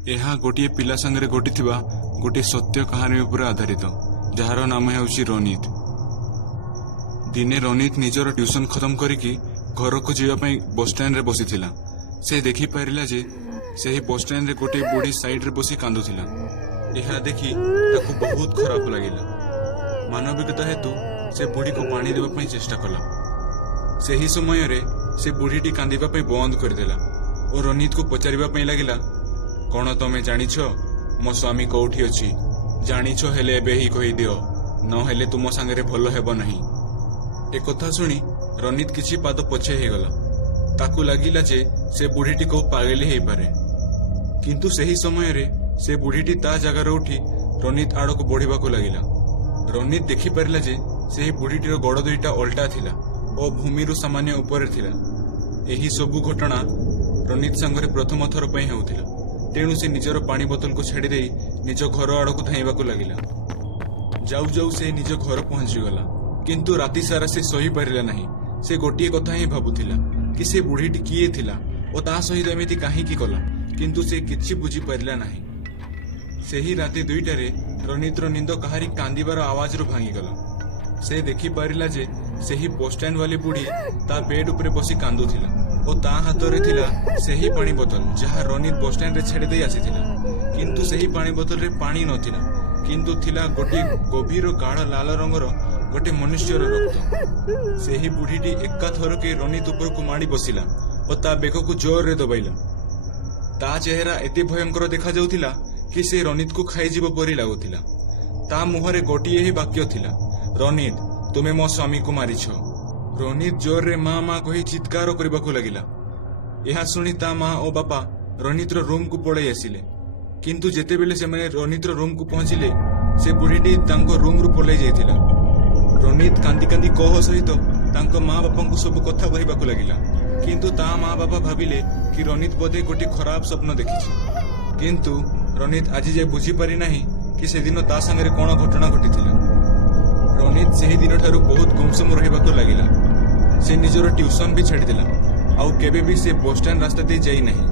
ଏହା गोटे पिला संगे घटिथिबा गोटे सत्य कहानी उपर आधारित जार नाम है रोनित। दिने रोनित निजर ट्यूशन खत्म करिकी घर को जावाई बस स्टैंड रे बसी थिला। से देखि पारिला जे सेही बस स्टैंड रे गोटे बुढ़ी साइड रे बसी कांदुथिला। यह देखि ताकू बहुत खराब लगिला। मानविकता हेतु से बुढ़ी को पानी देवा पई चेष्टा कला। सेही समय रे से बुढ़ीटी कांदिबा पई बंद करदेला और रोनित को पचारिबा पई लागिला, कौन तमे जानिछ मो स्वामी कोठी अछि? जानिछ हेले एबे ही कहि दियो, न हेले तुम संगे भल हेबो नहीं। ए कथा सुनी रोनित किछि पाद पछे हे गला। ताकू लागिला जे से बुढ़ीटी को पागल हे पारे। किंतु सेही समय रे से बुढ़ीटी ता जगह रे उठी रोनित आड़ को बढ़िबा को लागिला। रोनित देखि पारिला जे सेही बुढ़ीटीर गोड़ दुईटा उल्टा थिला और भूमि रु सामान्य ऊपर थिला। एही सबु घटना रोनित संगे प्रथम थर पई हेउथिला। तेणु से निजर पानी बोतल को छाड़ी दे निज घर आड़ को धाइबा को लागिला। जाऊ जाऊ से निज घर पहुंची गला। किंतु राति सारा से सही पारिला नहीं। से गोटे कथा ही भाबुथिला कि से बुढ़ीटी किए थिला और ता सहित एमिति काहीकि कला, किंतु से किछि बुझी पारिला नहीं। सेही राति 2टारे रोनितर निंद कहारी कांदिबार आवाज रु भांगी गला। से देखि पारिला जे सेही बस स्टैंड वाली बुढ़ी ता बेड उपरे बसी कांदुथिला और ता हाथ रे थिला सेही पानी बोतल जहाँ रोनित बस स्टैंड रे छेड़ी दे आसीथिला। किंतु सेही पानी बोतल रे पानी नथिला, किंतु थिला गोटे गभीर गाढ़ लाल रंगर गोटे मनुष्यर रक्त। सेही बुढ़ीटी एका थर के रोनित ऊपर को माड़ी बसिला और ता बेक को जोर रे दबाइला। ता चेहरा एते भयंकर देखा जाउथिला कि से रोनित को खाई जीव परी लागुथिला। ता मुहरे गोटिए ही वाक्य थिला, रोनित तुमे मो स्वामी को मारिछ। रोनित जोर रे माँ माँ कही चित्कार करबा को लागिला। यह सुनी ता माँ और बापा रोनित रूम को पड़े आसिले। किंतु जेतेबेले से माने रोनित रूम को पहुंचिले से बुढ़ीटी तांको रूम रु पलै जाइथिला। रोनित कांदी कांदी कह सहित तांको माँ बापा को सब कथा कहबा को लागिला। किंतु ता माँ बापा भाबिले कि रोनित बोधे गोटे खराब स्वप्न देखिछि। किंतु रोनित आज जे बुझी पारि नाही कि से दिन ता संगे कोन घटना घटिथिला। रोनित सेही दिन ठारू बहुत गुमसुम रहिबा को लागिला। से निजर ट्यूशन भी छाड़ी दिला आउ केबे भी से बस स्टैंड रास्ता दे जाई नहीं।